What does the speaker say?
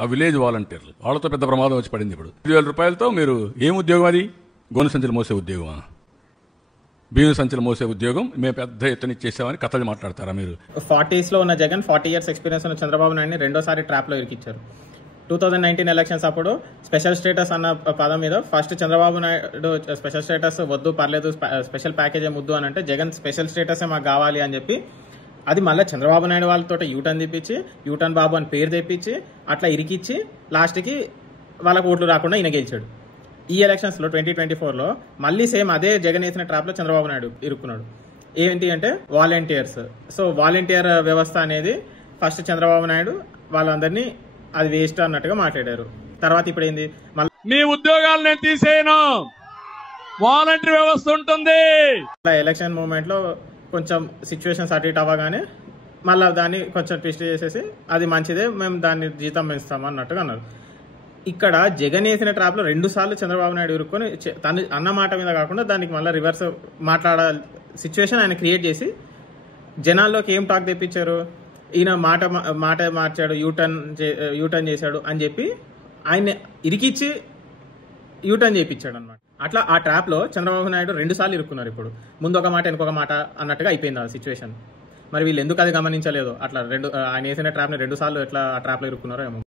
ఆ విలేజ్ వాలంటీర్లు వాళ్ళతో పెద్ద ప్రమాదం వచ్చి పడింది. ఇప్పుడు 5,000 రూపాయలతో మీరు ఏం ఉద్యోగం, అది గోనె సంచులు మోసే ఉద్యోగమా? బియ్యం సంచులు మోసే ఉద్యోగం మేము పెద్ద ఎత్తున ఇచ్చేసామని కథలు మాట్లాడతారా మీరు? 40s లో ఉన్న జగన్ 40 years ఎక్స్పీరియన్స్ ఉన్న చంద్రబాబు నాయుడిని రెండోసారి ట్రాప్లో ఇరికిచ్చారు. 2019 ఎలక్షన్స్ అప్పుడు స్పెషల్ స్టేటస్ అన్న పదం మీద first Chandrababu Naidu special status వద్దు, పర్లేదు, స్పెషల్ ప్యాకేజ్ ముద్దు అని అంటే జగన్ స్పెషల్ స్టేటసే మాకు కావాలి అని చెప్పి అది మళ్ళీ చంద్రబాబు నాయుడు వాళ్ళతో యూటర్న్ తెప్పించి, యూటర్న్ బాబు అని పేరు తెప్పించి అట్లా ఇరికిచ్చి లాస్ట్కి వాళ్ళకు ఓట్లు రాకుండా ఈయన గెలిచాడు. ఈ ఎలక్షన్స్లో 2024లో మళ్ళీ సేమ్ అదే జగన్ వేసిన ట్రాప్లో చంద్రబాబు నాయుడు ఇరుక్కున్నాడు. ఏంటి అంటే వాలంటీర్స్. సో వాలంటీర్ వ్యవస్థ అనేది ఫస్ట్ చంద్రబాబు నాయుడు వాళ్ళందరినీ అది వేస్ట్ అన్నట్టుగా మాట్లాడారు. తర్వాత ఇప్పుడు ఏంది, మళ్ళీ మీ ఉద్యోగాలు నేను తీసేయను, వాలంటీర్ వ్యవస్థ ఉంటుంది. ఎలక్షన్ మూమెంట్ లో కొంచెం సిచ్యువేషన్స్ అటు ఇటు అవ్వగానే మళ్ళీ దాన్ని కొంచెం ట్విస్ట్ చేసేసి అది మంచిదే, మేము దాన్ని జీతం పెంచుతాము అన్నట్టుగా అన్నారు. ఇక్కడ జగన్ వేసిన ట్రాప్ లో 2 సార్లు చంద్రబాబు నాయుడు ఇరుక్కొని తను అన్న మాట మీద కాకుండా దానికి మళ్ళీ రివర్స్ మాట్లాడాలి సిచ్యువేషన్ ఆయన క్రియేట్ చేసి జనాల్లోకి ఏం టాక్ తెప్పించారు, ఈయన మాట మార్చాడు, యూటర్న్ చేశాడు అని చెప్పి ఆయన ఇరికిచ్చి యూటర్న్ చేయించాడు అనమాట. అట్లా ఆ ట్రాప్ లో చంద్రబాబు నాయుడు 2 సార్లు ఇరుక్కున్నారు. ఇప్పుడు ముందు ఒక మాట వెనుకొక మాట అన్నట్టుగా అయిపోయింది ఆ సిచ్యువేషన్. మరి వీళ్ళు ఎందుకు అది గమనించలేదు? అట్లా ఆయన వేసిన ట్రాప్ ని 2 సార్లు ఎట్లా ఆ ట్రాప్ లో ఇరుక్కున్నారో ఏమో.